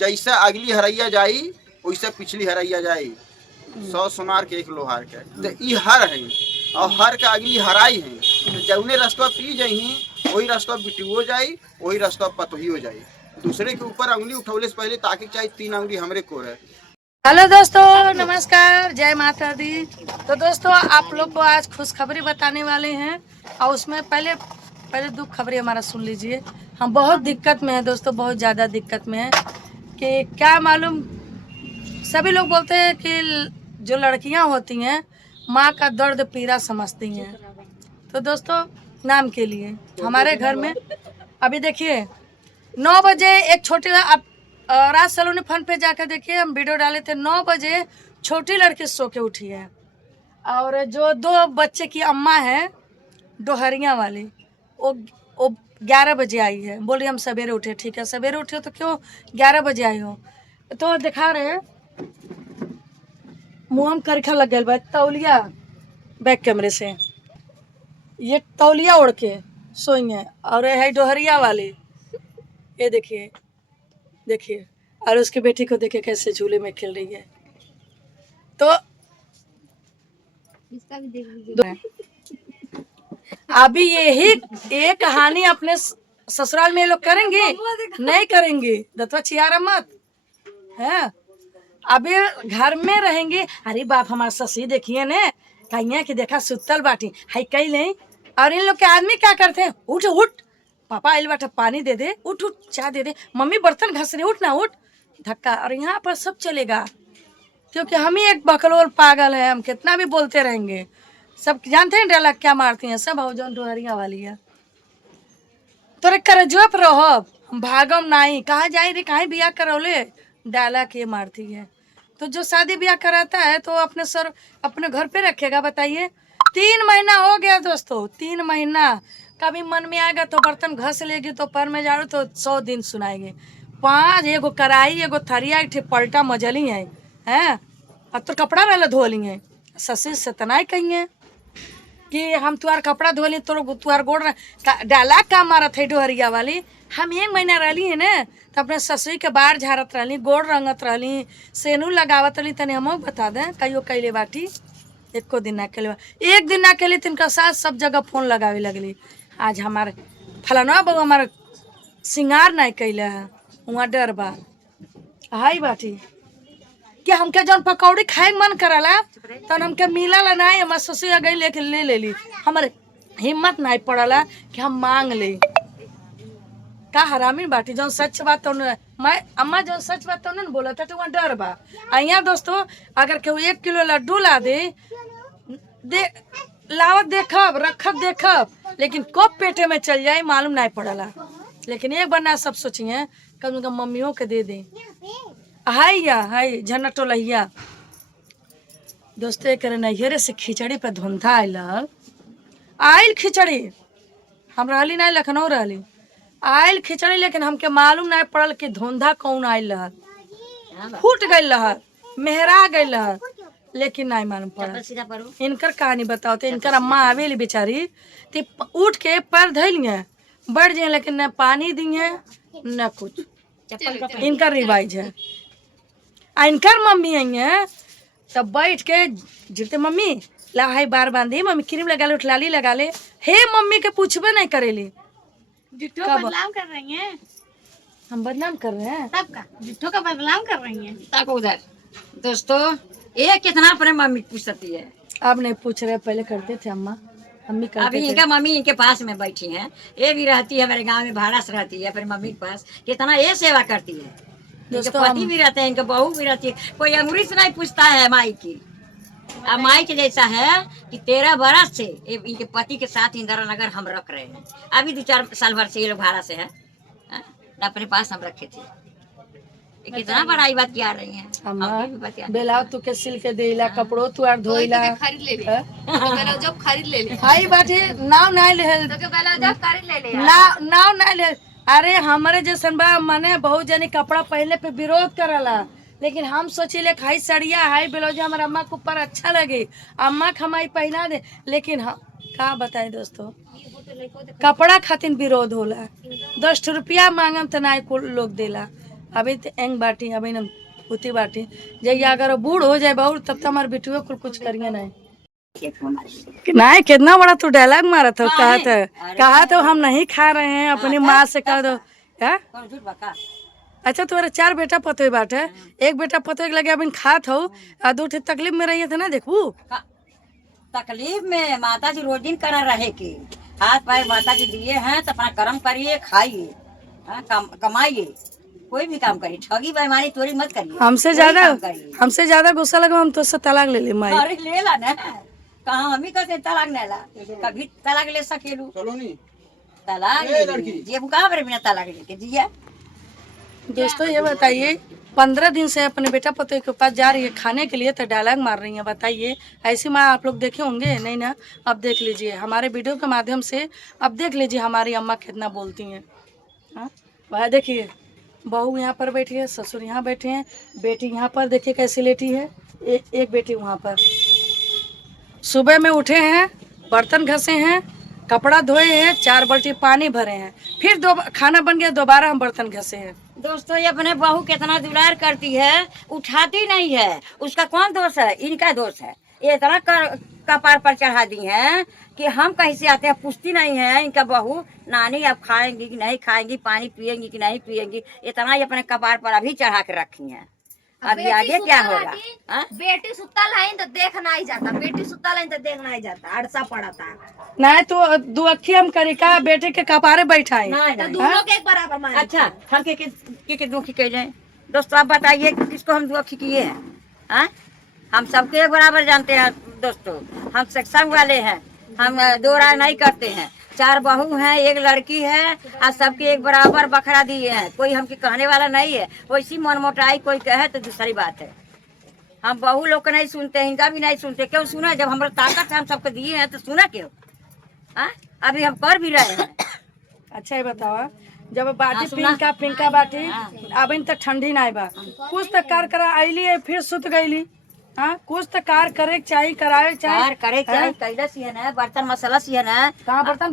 जैसा अगली हरैया जाई वैसे पिछली हरैया जाई। 100 सोनार के 1 लोहार के। तो ई हर है और हर का अगली हराई है। तो जौने रास्ता पी जाई वही रास्ता बिटुओ जाई, वही रास्ता पतोही हो जाई। दूसरे के ऊपर उंगली उठौले से पहले ताकि चाहे 3 उंगली हमरे को है। हेलो दोस्तों, नमस्कार, जय माता दी। तो दोस्तों आप लोग को आज खुशखबरी बताने वाले हैं और उसमें पहले दुख खबरी हमारा सुन लीजिए। हम बहुत दिक्कत में हैं दोस्तों, बहुत ज़्यादा दिक्कत में हैं कि क्या मालूम। सभी लोग बोलते हैं कि जो लड़कियां होती हैं माँ का दर्द पीड़ा समझती हैं। तो दोस्तों नाम के लिए हमारे घर में अभी देखिए 9 बजे एक छोटी राज सलोनी फन पे जाकर देखिए, हम वीडियो डाले थे। 9 बजे छोटी लड़की सो के उठी है और जो 2 बच्चे की अम्मा है डोहरिया वाली, वो 11 बजे आई है। बोली हम सवेरे उठे। ठीक है, सवेरे उठे हो तो क्यों 11 बजे आई हो? तो दिखा रहे हैं मुँह में करखा लग गया बा तौलिया बैक कैमरे से। ये तौलिया ओढ़ के सोई है और है डोहरिया वाली। ये देखिए देखिए, और उसकी बेटी को देखिए कैसे झूले में खेल रही है। तो इसका भी देख लीजिए। अभी यही ये कहानी अपने ससुराल में लोग करेंगे नहीं करेंगे? दत्वा चियारा मत है। अभी घर में रहेंगे। अरे बाप हमारा ससी देखिए ने कहिया कि देखा सुतल बाटी है कई नहीं। और इन लोग के आदमी क्या करते हैं? उठ उठ पापा आइल बाटा पानी दे दे, उठ उठ चाय दे दे, मम्मी बर्तन घस रही, उठ ना उठ, धक्का। और यहाँ पर सब चलेगा क्योंकि हम ही एक बकलोल पागल है। हम कितना भी बोलते रहेंगे। सब जानते हैं डायलॉग क्या मारती हैं सब। जौन डोहरिया वाली है तोरे करजोप रहो, भागम नहीं कहाँ जाए रे, कहाँ बिया करौले, डायलॉग ये मारती है। तो जो शादी ब्याह कराता है तो अपने घर पे रखेगा बताइए। 3 महीना हो गया दोस्तों, 3 महीना। कभी मन में आएगा तो बर्तन घस लेगी, तो पर में झाड़ू तो 100 दिन सुनाएंगे। 5 एगो कढ़ाई एगो थरिया एक पलटा मजली है हैं। अब तो कपड़ा रह धोली है। ससुर से तनाई कही कि हम तुम्हार कपड़ा धोली तो तुम्हार गोड़ डाला का मारत है डोहरिया वाली। हम 1 महीना रही है ना तो अपने ससुर के बाहर झाड़त रही, गोड़ रंगत रही, सेनू लगावत रही। तनी हम बता दें कहियो कैले बाटी एको दिन ना कैले, एक दिन ना कैली तिनका सास सब जगह फोन लगावे लगली। आज हमारे फलाना बहू हमारे सिंगार नहीं कैले है, वहाँ डर बा हाई बाटी कि हमके जौन पकौड़ी खाए मन करला तन हमके मिलल नहीं। हमारे ससुर गई लेके ले लेली, हमारे हिम्मत नहीं पड़ला कि हम मांग ले। का हरामी बाटी जौन सच बात तो मैं अम्मा जौन सच बात तो नहीं बोला था तो वहाँ डर बा। यहाँ दोस्तों अगर केहू 1 किलो लड्डू ला दे लावत देखब रखब देखब, लेकिन कब पेटे में चल जाए मालूम नहीं पड़ला। लेकिन एक बार ना सब सोचिए कभी कभी मम्मियों के दे दें। हाय झना टोलैया दोस्तों एक नैहरे से खिचड़ी पे धुंधा आयल खिचड़ी। हम रहली नहीं लखनऊ रहली, आयल खिचड़ी, लेकिन हमके मालूम नहीं पड़ल कि धुंधा कौन आयल रहा। फूट गई रहा, मेहरा गई रहा, लेकिन नहीं मालूम पड़ा। इनकर कहानी बताओ तो इनकर अम्मा आवेली बेचारी तो उठ के पैर धैलिए बढ़ जाए, लेकिन न पानी दिए न कुछ। इनकर रिवाइज है। इनकर मम्मी आई है तब बैठ के जिते मम्मी ला हाई बार बांधी, मम्मी क्रीम लगा ले, उठलाली लगा ले। हे मम्मी के पूछबे नहीं करेली। बदनाम कर रही हैं, हम बदनाम कर रहे हैं सबका जिट्ठो का बदनाम कर रही हैं। तक उधर दोस्तों ये कितना अपने मम्मी पूछ सकती है। अब नहीं पूछ रहे, पहले करते थे अम्मा अम्मी करते अभी थे। इनका मम्मी इनके पास में बैठी हैं, ये भी रहती है मेरे गांव में, भाड़ा से रहती है अपने मम्मी के पास। कितना ये सेवा करती है। इनके दोस्तों पति भी रहते हैं, इनके बहू भी रहती है। कोई अंगुरी से नहीं पूछता है माई की। अब माई के जैसा है कि 13 बरस से इनके पति के साथ इंदिरा नगर हम रख रहे हैं। अभी 2-4 साल भर से ये लोग भाड़ा से है, अपने पास हम रखे थे। कितना बड़ाई बात क्या रही है। अम्मा बेलाव तू के सिल के देला, कपड़ो तू आर धोइला, खरीद ले ले बेला जब खरीद ले ले हाई बाटे नाव नहीं ले तो बेला जब खरीद ले ले नाव नहीं ले। अरे हमारे जैसन बा मने बहुत जनी कपड़ा पहले पे विरोध करला, लेकिन हम सोचिले खाई सड़िया हाई ब्लाउज हमारे अम्मा के ऊपर अच्छा लगे, अम्मा खमाई पहना दे। लेकिन हम का बताए दोस्तों कपड़ा खातिर विरोध होला। 10 रुपया मांगम तो नहीं कुल लोग देला। अभी तो एंग बाटी अभी न उती बाटी जब अगर बूढ़ हो जाए बहुत तब तक हमारे बेटुए कुछ करिए नहीं नहीं। कितना बड़ा तू डायलॉग मारा था, कहा तो हम नहीं खा रहे हैं, अपनी माँ से कह दो क्या। अच्छा तुम्हारे 4 बेटा पतोई बाटे, एक बेटा पतोई के लगे अभी खात हो और 2 तकलीफ में रही थे ना। देखू तकलीफ में माता जी रोज दिन करा रहे के हाथ पैर माता जी दिए हैं तो अपना कर्म करिए, खाइए, कमाइए, कोई भी काम करिए, ठगी बेईमानी चोरी मत करिए। हमसे ज्यादा गुस्सा लगा हम तो उससे तलाक ले ले माई। अरे ले ला ना, कहाँ हम ही कहते तलाक नहीं ला, कभी तलाक ले सकेलू। चलो नहीं तलाक ये कहाँ पर बिना तलाक लेके जिया। दोस्तों ये बताइए 15 दिन से अपने बेटा पति के पास जा रही है खाने के लिए तो डायलॉग मार रही है। बताइए ऐसी माँ आप लोग देखे होंगे नहीं ना। अब देख लीजिए हमारे वीडियो के माध्यम से, अब देख लीजिए हमारी अम्मा कितना बोलती हैं। हाँ वह देखिए बहू यहाँ पर बैठी है, ससुर यहाँ बैठे हैं, बेटी यहाँ पर देखिए कैसी लेटी है, एक बेटी वहाँ पर। सुबह में उठे हैं, बर्तन घसे हैं, कपड़ा धोए हैं, 4 बाल्टी पानी भरे हैं, फिर खाना बन गया, दोबारा हम बर्तन घसे हैं। दोस्तों ये अपने बहू कितना दुलार करती है, उठाती नहीं है, उसका कौन दोष है, इनका दोष है। ये इतना कपार पर चढ़ा दी हैं कि हम कहीं से आते हैं पूछती नहीं है इनका बहू, नानी आप खाएंगी कि नहीं खाएंगी, पानी पिएंगी कि नहीं पिएंगी, इतना ही अपने कपार पर अभी चढ़ा के रखी हैं। अभी आगे क्या होगा। बेटी सुत्ता लाइन तो देखना ही जाता, बेटी सुत्ता लाइन तो देखना ही जाता, अड़सा पड़ा था नहीं तो 2 अखी हम करी का बेटे के कपारे बैठाए दोनों के एक बराबर मारे। अच्छा हम के 2 अखी कह जाए। दोस्तों आप बताइए किसको हम 2 अखी किए हैं। हम सबके एक बराबर जानते हैं दोस्तों, हम सत्संग वाले हैं, हम 2 राय नहीं करते हैं। 4 बहू हैं, 1 लड़की है और सबके एक बराबर बखरा दिए हैं, कोई हमके कहने वाला नहीं है। वैसी मनमोटाई कोई कहे तो दूसरी बात है। हम बहू लोग को नहीं सुनते, इनका भी नहीं सुनते। क्यों सुना, जब हमारा ताकत है हम सबको दिए हैं तो सुना क्यों। अभी हम कर भी रहे हैं। अच्छा ये बताओ जब बाटी पिंका बाटी अभी तक ठंडी नहीं बा, कुछ तो कार करा आईली है फिर सुत गईली। हाँ कुछ तो कार करे चाहिए, कराए चाहिए, करे चाहिए, कैला सी है, बर्तन मसाला सी है ना। कहाँ बर्तन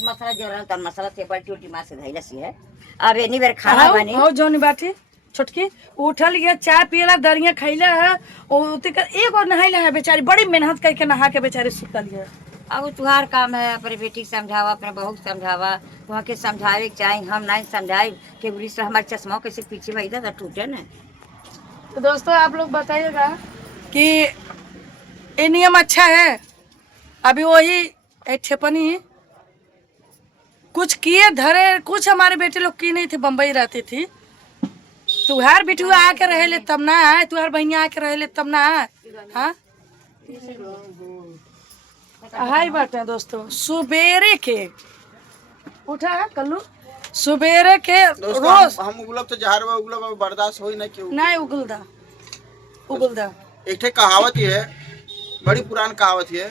मसाला जो रहता मसाला से बल्टी उल्टी मार से धैला सी है। अब एनी बेर खाना बनी हो जोनी बाटी छोटकी उठल ये चाय पियला, दरिया खैला है, एक और नहाइला है बेचारी, बड़ी मेहनत करके नहा के बेचारी सुतल है। अब तुहार काम है अपने बेटी के समझावा, अपने बहू के समझावा, वहाँ के समझावे के चाहिए। हम नहीं समझाए कि बुरी से हमारे चश्मा कैसे पीछे भाई था टूटे न। तो दोस्तों आप लोग बताइएगा कि ये नियम अच्छा है। अभी वही ठेपनी कुछ किए धरे, कुछ हमारे बेटे लोग की नहीं थी, बम्बई रहती थी। तुहार बेटुआ आके रहे ले तब ना आए, तुहार बहनिया आके रहे ले तब ना आए। हाँ हाई बात है दोस्तों, सुबेरे के उठा है कल्लू, सुबेरे के रोज हम उगलब तो जहर में उगलब, अब बर्दाश्त हो ही नहीं क्यों नहीं उगलदा। एक ठे कहावत ही है, बड़ी पुरानी कहावत है,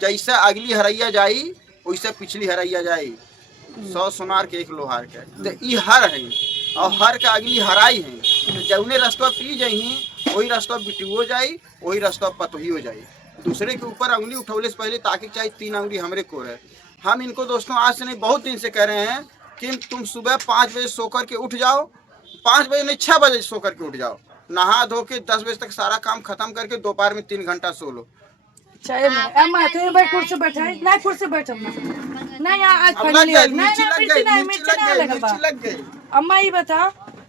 जैसे अगली हरैया जाई वैसे पिछली हरैया जाई, 100 सोनार के 1 लोहार के। तो ई हर है और हर के अगली हराई है, तो जौने रास्ता पी जाई वही रास्ता बिटुओ जाई, वही रास्ता पतोही हो जाई। दूसरे के ऊपर उंगली उठौले से पहले ताकि चाहिए 3 उंगली हमरे को है। हम इनको दोस्तों आज से नहीं बहुत दिन से कह रहे हैं कि तुम सुबह 5 बजे सो कर के उठ जाओ, 5 बजे नहीं 6 बजे सो कर के उठ जाओ, नहा धो के 10 बजे तक सारा काम खत्म करके दोपहर में 3 घंटा सो लो। कुर्सी बैठा नहीं, कुर्सी बैठो नहीं, आज लग गई। अम्मा ये बता,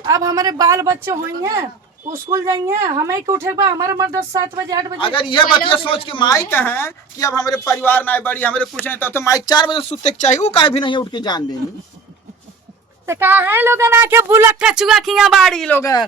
अब हमारे बाल बच्चे हुई हैं, स्कूल जाएंगे, हमें के उठेगा, हमारे मर्द 7 बजे 8 बजे। अगर ये बतिया सोच के माई कहें कि अब हमारे परिवार नहीं बड़ी, हमारे कुछ नहीं, तब तो माई 4 बजे सुते के चाहिए, वो काहे भी नहीं उठ के जान देनी। तो कहा है लोगन आके बुलक कचुआ किया बाड़ी लोगन।